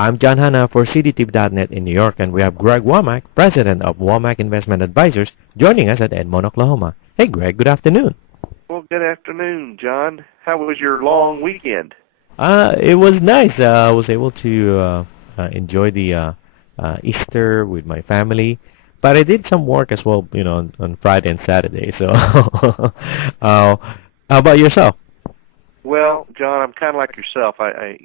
I'm John Hanna for CDTV.net in New York, and we have Greg Womack, president of Womack Investment Advisors, joining us at Edmond, Oklahoma. Hey, Greg, good afternoon. Well, good afternoon, John. How was your long weekend? It was nice. I was able to enjoy the Easter with my family, but I did some work as well, on Friday and Saturday. So, how about yourself? Well, John, I'm kind of like yourself. I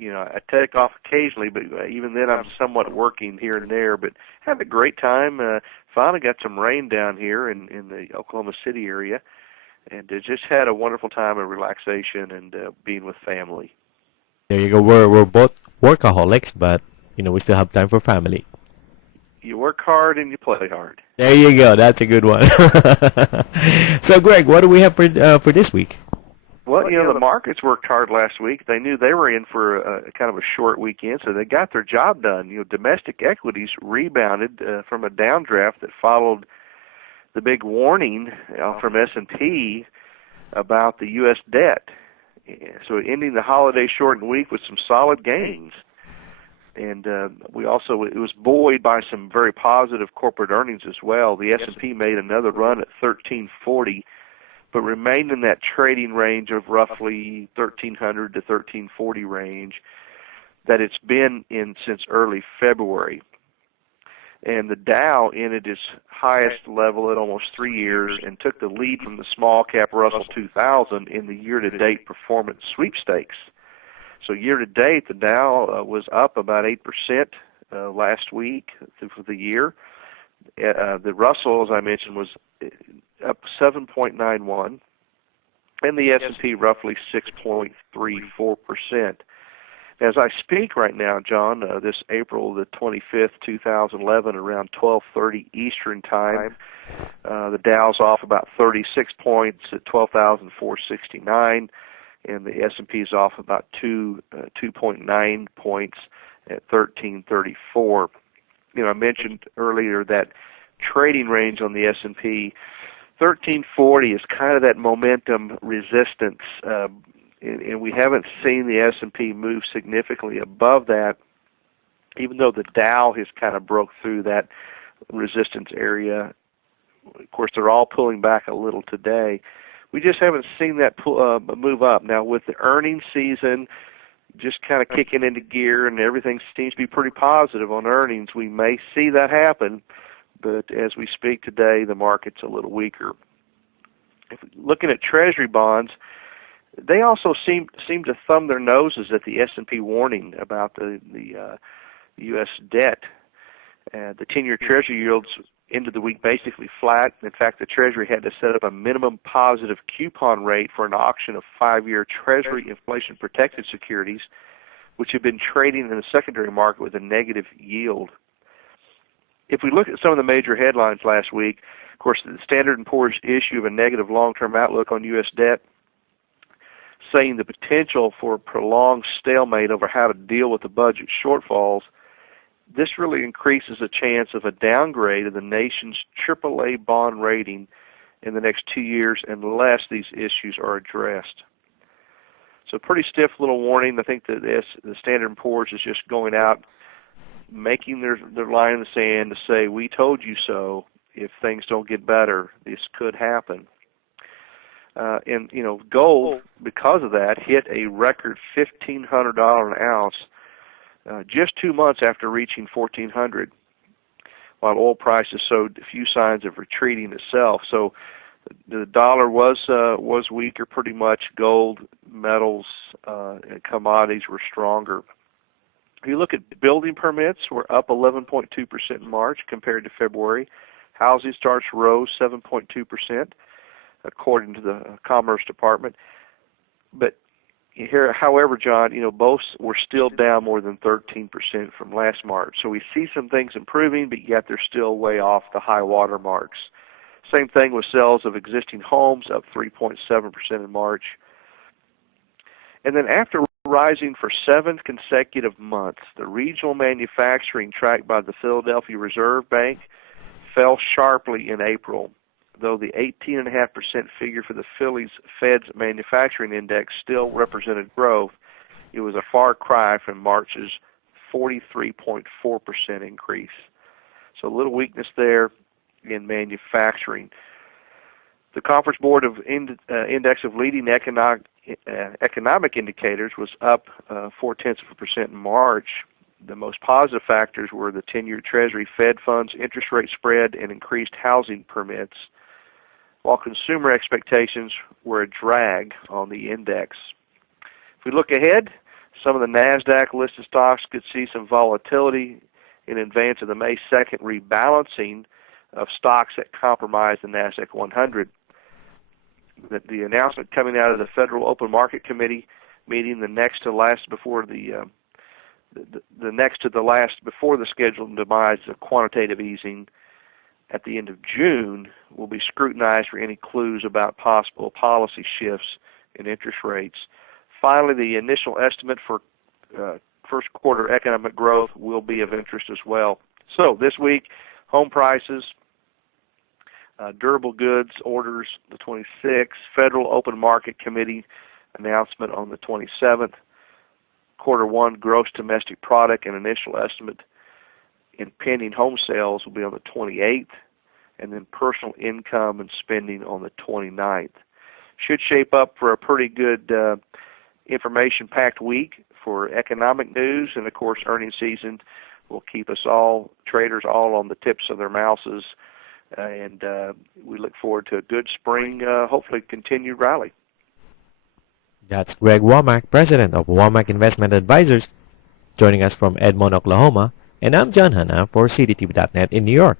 take off occasionally, but even then I'm somewhat working here and there. But had a great time. Finally got some rain down here in the Oklahoma City area, and just had a wonderful time of relaxation and being with family. There you go. We're both workaholics, but we still have time for family. You work hard and you play hard. There you go. That's a good one. So, Greg, what do we have for this week? Well, the markets worked hard last week. They knew they were in for a kind of a short weekend, so they got their job done. Domestic equities rebounded from a downdraft that followed the big warning from S&P about the U.S. debt. So ending the holiday shortened week with some solid gains. And it was buoyed by some very positive corporate earnings as well. The S&P made another run at 1340, but remained in that trading range of roughly 1300 to 1340 range that it's been in since early February. And the Dow ended its highest level at almost 3 years and took the lead from the small cap Russell 2000 in the year-to-date performance sweepstakes. So year-to-date, the Dow was up about 8% last week for the year. The Russell, as I mentioned, was up 7.91, and the S&P roughly 6.34%. As I speak right now, John, this April the 25th, 2011, around 12:30 Eastern Time, the Dow's off about 36 points at 12,469, and the S&P is off about 2.9 points at 1334. I mentioned earlier that trading range on the S&P, 1340 is kind of that momentum resistance, and we haven't seen the S&P move significantly above that, even though the Dow has kind of broke through that resistance area. Of course, they're all pulling back a little today. We just haven't seen that move up. Now, with the earnings season just kind of kicking into gear and everything seems to be pretty positive on earnings, we may see that happen. But as we speak today, the market's a little weaker. Looking at Treasury bonds, they also seem to thumb their noses at the S&P warning about the U.S. debt. The 10-year Treasury yields ended the week basically flat. In fact, the Treasury had to set up a minimum positive coupon rate for an auction of 5-year Treasury inflation-protected securities, which had been trading in the secondary market with a negative yield. If we look at some of the major headlines last week, of course, the Standard & Poor's issue of a negative long-term outlook on U.S. debt, saying the potential for a prolonged stalemate over how to deal with the budget shortfalls. This really increases the chance of a downgrade of the nation's AAA bond rating in the next 2 years unless these issues are addressed. So pretty stiff little warning. I think that the Standard & Poor's is just going out, making their line in the sand to say, we told you so. If things don't get better, this could happen. And gold, because of that, hit a record $1,500 an ounce just 2 months after reaching $1,400, while oil prices showed few signs of retreating itself. So the dollar was weaker pretty much. Gold, metals, and commodities were stronger. If you look at building permits, we're up 11.2% in March compared to February. Housing starts rose 7.2%, according to the Commerce Department. But here, however, John, both were still down more than 13% from last March. So we see some things improving, but yet they're still way off the high water marks. Same thing with sales of existing homes, up 3.7% in March. And then after rising for 7 consecutive months, the regional manufacturing tracked by the Philadelphia Reserve Bank fell sharply in April, though the 18.5% figure for the Philly's Fed's manufacturing index still represented growth. It was a far cry from March's 43.4% increase. So a little weakness there in manufacturing. The Conference Board of Index of Leading Economic Indicators was up 0.4% in March. The most positive factors were the 10-year Treasury Fed funds interest rate spread and increased housing permits, while consumer expectations were a drag on the index. If we look ahead, some of the NASDAQ listed stocks could see some volatility in advance of the May 2nd rebalancing of stocks that compromise the NASDAQ 100. The announcement coming out of the Federal Open Market Committee meeting, the next to last before the scheduled demise of quantitative easing at the end of June, will be scrutinized for any clues about possible policy shifts in interest rates. Finally, the initial estimate for first quarter economic growth will be of interest as well. So this week, home prices, durable goods orders the 26th, Federal Open Market Committee announcement on the 27th, quarter one gross domestic product and initial estimate in pending home sales will be on the 28th, and then personal income and spending on the 29th. Should shape up for a pretty good information-packed week for economic news, and of course earnings season will keep us all, traders all on the tips of their mouses, and we look forward to a good spring, hopefully continued rally. That's Greg Womack, President of Womack Investment Advisors, joining us from Edmond, Oklahoma, and I'm John Hanna for CDTV.net in New York.